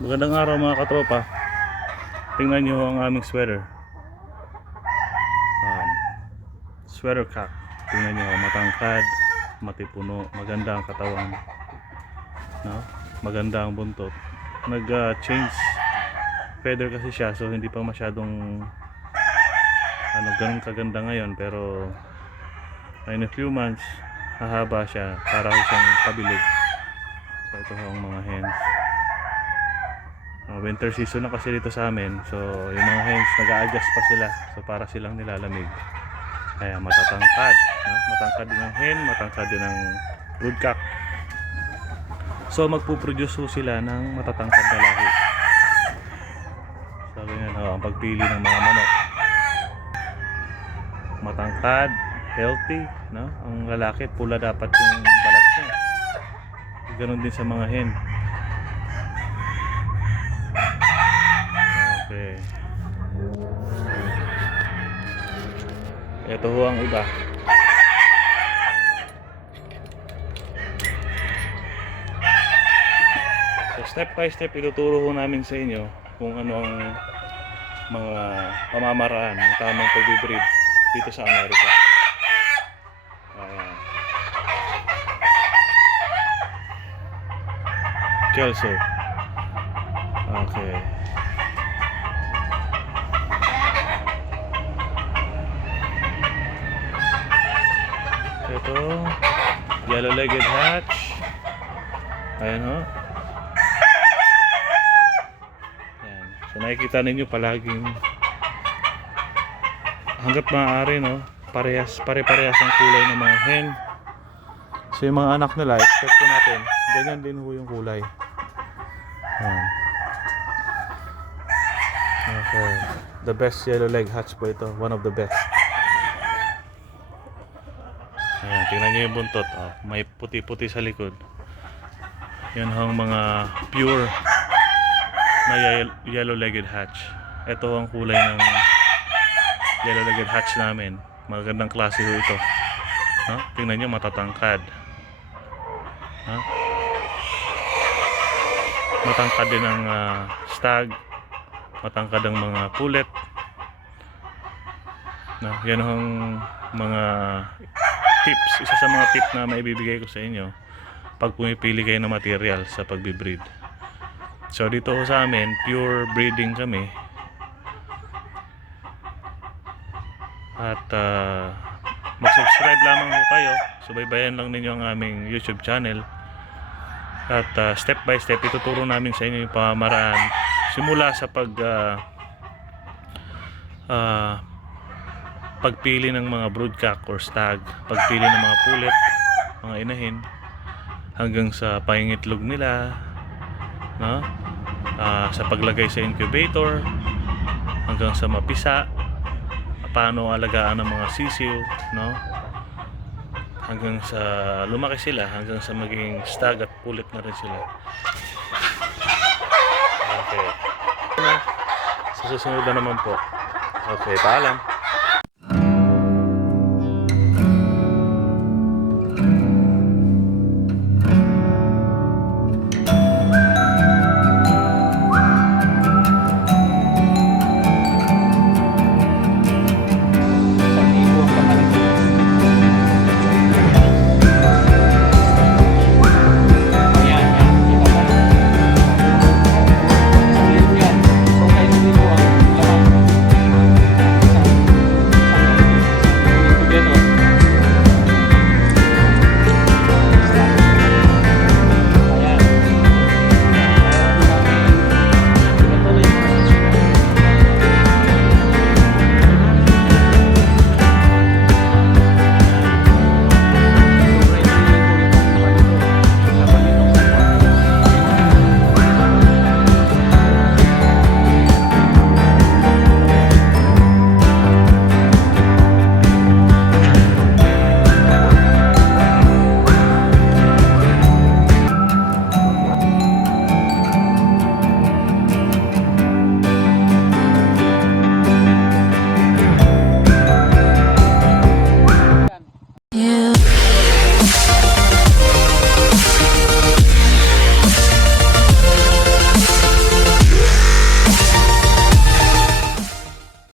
Magandang araw mga katropa. Tingnan nyo ang aming sweater. Um, sweater cap. Tingnan nyo, matangkad, matipuno, maganda ang katawan. No? Maganda ang buntot. Nag-change feather kasi siya so hindi pa masyadong ano ganun kaganda ngayon pero in a few months hahaba siya para siyang pabilog. So ito ang mga hens. Uh, winter season na kasi dito sa amin. So, yung mga hens, nag-a-adjust pa sila. So, para silang nilalamig. Kaya matatangkad. No? Matangkad din ang hen, matangkad din ang broodcock. So, magpuproduce sila ng matatangkad na lahi. So, ganyan ho, ang pagpili ng mga manok. Matangkad, healthy, no? Ang lalaki, pula dapat yung balat niya. Ganon din sa mga hen. Okay. Ito ho ang iba. So step by step ituturo ho namin sa inyo kung ano ang mga pamamaraan ng tamang pag-breed dito sa Amerika. Ayan. Kelso. Okay. Ito, yellow-legged hatch. Ayan ho. Ayan. So nakikita ninyo palaging hanggat maaari no, parehas, pare-parehas ang kulay ng mga hen. So yung mga anak nila, expect ko natin, ganyan din ho yung kulay. Ayan. Okay. The best yellow leg hatch po ito. One of the best. Ayan, tingnan nyo yung buntot. Oh, may puti-puti sa likod. Yan ang mga pure na yel- yellow-legged hatch. Ito ang kulay ng yellow-legged hatch namin. Magandang klase ho ito. Ha? Tingnan nyo, matatangkad. Ha? Matangkad din ang ah, stag. Matangkad ang mga pulet. Na, yan ang mga tips, isa sa mga tip na maibibigay ko sa inyo pag pumipili kayo ng material sa pagbe-breed. So dito sa amin, pure breeding kami. At ah, mag-subscribe lamang ho kayo. Subaybayan lang ninyo ang aming YouTube channel. At ah, step by step ituturo namin sa inyo yung pamamaraan simula sa pag ah, ah, pagpili ng mga broodcock or stag, pagpili ng mga pulet, mga inahin, hanggang sa paingitlog nila, no? Ah, sa paglagay sa incubator, hanggang sa mapisa, paano alagaan ng mga sisiw, no? Hanggang sa lumaki sila, hanggang sa maging stag at pulet na rin sila. Okay. Sa susunod na naman po. Okay, paalam.